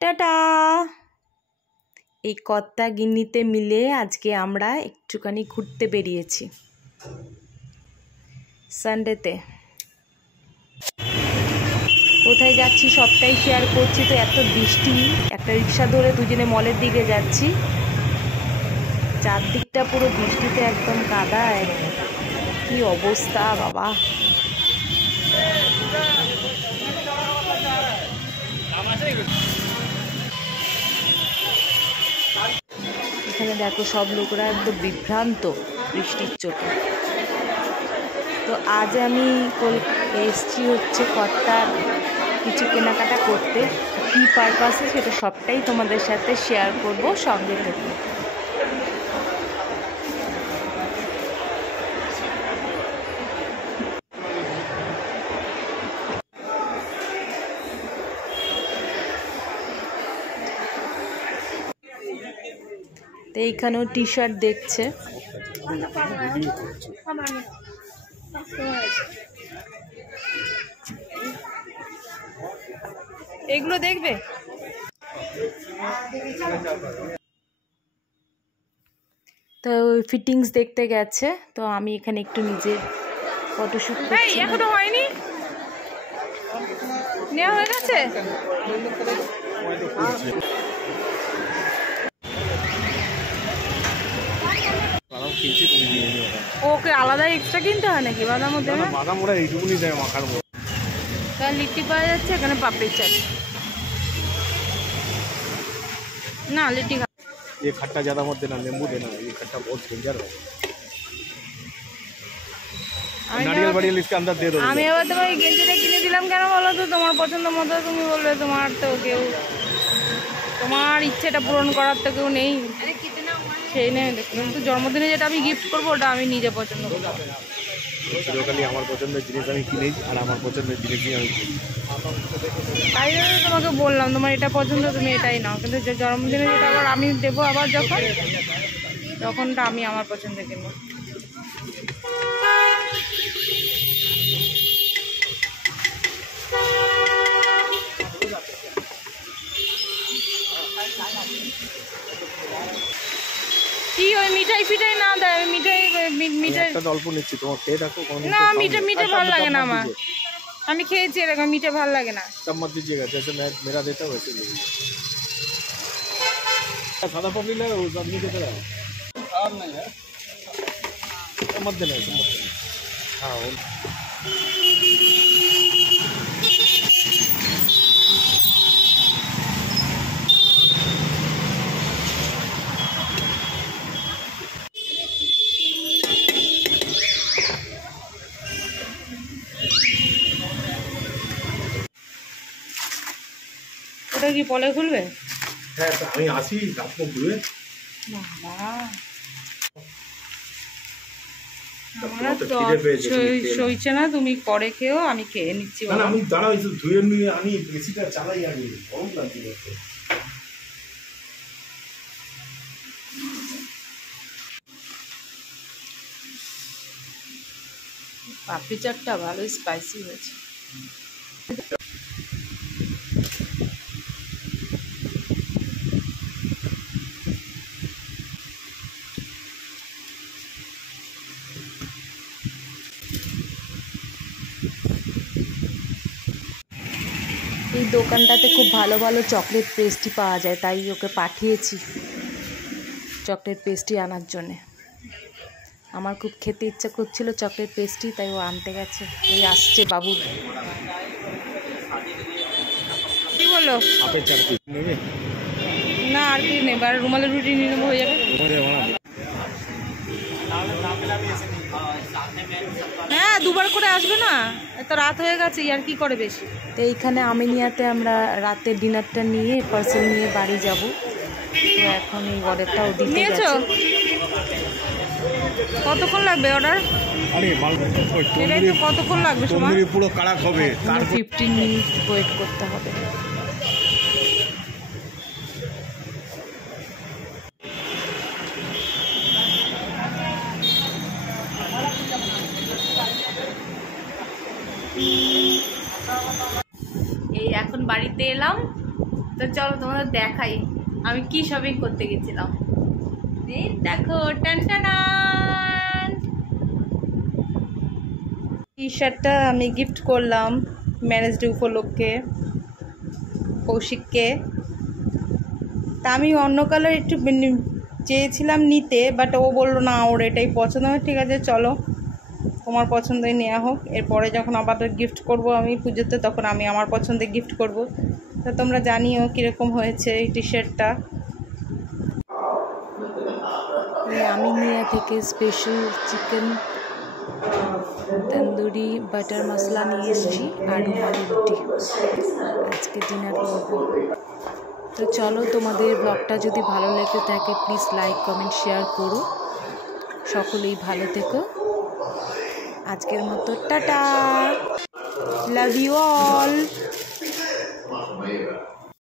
Tata. এই কর্তা গিন্নিতে মিলে আজকে আমরা একটুখানি ঘুরতে বেরিয়েছি সানডেতে। কোথায় যাচ্ছি সবটাই শেয়ার করছি। তো এত বৃষ্টি, একটা রিক্সা ধরে দুজনে মলের দিকে যাচ্ছি। চারদিকটা পুরো বৃষ্টিতে একদম কাদা, কি অবস্থা বাবা। এখানে দেখো সব লোকরা একদম বিভ্রান্ত বৃষ্টির চোটে। তো আজ আমি এসছি হচ্ছে কর্তার কিছু কেনাকাটা করতে। কী পারপাসে সেটা সবটাই তোমাদের সাথে শেয়ার করব, সঙ্গে থেকে। তো এইখানেও টি শার্ট দেখছে। এগুলো দেখবে। তো ফিটিংস দেখতে গেছে। তো আমি এখানে একটু নিজের ফটোশুট করছি। এখনো হয়নি, নেওয়া হয়ে গেছে। ওকে আলাদা এক্সট্রা কিনতে হয় নাকি বাদাম? বাদাম ওরা এইটুকুনি দেয় মাখার মতো। তার লিট্টি পাওয়া যাচ্ছে, এখানে পাপড়ি চাট না, লিট্টি। ये खट्टा ज्यादा मत देना, नींबू देना, ये खट्टा बहुत डेंजर है। नारियल वारियल इसके अंदर दे दो। আমি আবার তোমাকে গেঞ্জিটা কিনে দিলাম কেন বলো তো? তোমার পছন্দ মতো তুমি বলবে, তোমার তো কেউ, তোমার ইচ্ছেটা পূরণ করার তো কেউ নেই, সেই নেই। কিন্তু জন্মদিনে যেটা আমি গিফট করবো ওটা আমি নিজে পছন্দ করবো। চিরকালই আমার পছন্দের জিনিস আমি কিনেই, আর আমার পছন্দের জিনিসই আমি কিনি। তাই জন্য তোমাকে বললাম তোমার এটা পছন্দ, তুমি এটাই নাও। কিন্তু যে জন্মদিনে যেটা আবার আমি দেবো আবার তখনটা আমি আমার পছন্দের কিনবো। কি ওই মিঠাই ফিঠাই না দেয়? মিঠাই অল্প নিচ্ছি, তোমার খেয়ে দেখো। না, মিঠে ভালো লাগে না আমার। আমি খেয়েছি এরকম, মিঠে ভালো লাগে না। कम मत दीजिएगा, जैसे मैं मेरा देता हूँ वैसे लीजिए। सादा पपड़ी ले वो आदमी की तरह और नहीं है, मत देना ऐसे, मत देना। हाँ ওটা কি পলে খুলবে? হ্যাঁ, আমি আসি আপনি ঘুরে। বাবা সইছে না, তুমি পরে খেও, আমি খেয়ে নিচ্ছি। আমি দাঁড়াও, ধুয়ে নিয়ে আমি এসিটা চালাই, আমি গরম লাগছে। পাপড়ি চাটটা ভালো স্পাইসি হয়েছে। এই দোকানটাতে খুব ভালো ভালো চকলেট পেস্ট্রি পাওয়া যায়, তাই ওকে পাঠিয়েছি চকলেট পেস্ট্রি আনার জন্যে। আমার খুব খেতে ইচ্ছা করছিল চকলেট পেস্ট্রি, তাই ও আনতে গেছে। এই আসছে বাবু। কি বললো? না আর কি নেব, আর রুমালের রুটি নিয়ে নেবো, হয়ে যাবে। হ্যাঁ, দুবার করে আসবে না, এত রাত হয়ে গেছে, আর কি করে বেশি। তো এইখানে আমিনিয়াতে আমরা রাতে ডিনারটা নিয়ে পার্সেল নিয়ে বাড়ি যাব। তো এখন এই অর্ডারটাও দিতে গেছে। কতক্ষণ লাগবে অর্ডার? সেটাই তো, কতক্ষণ লাগবে সময়? পুরো কাড়াক হবে, 15 মিনিট ওয়েট করতে হবে। এই এখন বাড়িতে এলাম, তো চলো তোমাদের দেখাই আমি কি শপিং করতে গেছিলাম। এই দেখো টানটানান টি শার্টটা আমি গিফট করলাম ম্যারেজ ডে উপলক্ষে কৌশিককে। তা আমি অন্য কালার একটু চেয়েছিলাম নিতে, বাট ও বললো না ওর এটাই পছন্দ হয়। ঠিক আছে চলো তোমার পছন্দই নেওয়া হোক, এরপরে যখন আবার গিফট করব আমি পুজোতে তখন আমি আমার পছন্দের গিফট করব। তো তোমরা জানিও কীরকম হয়েছে এই টি শার্টটা। আমিনিয়া থেকে স্পেশাল চিকেন তন্দুরি বাটার মশলা নিয়ে এসেছি আর রুমালি রুটি আজকে ডিনার করব। তো চলো তোমাদের ব্লগটা যদি ভালো লেগে থাকে প্লিজ লাইক কমেন্ট শেয়ার করো। সকলেই ভালো থেকো। আজকের মতো টাটা, লাভ ইউ অল।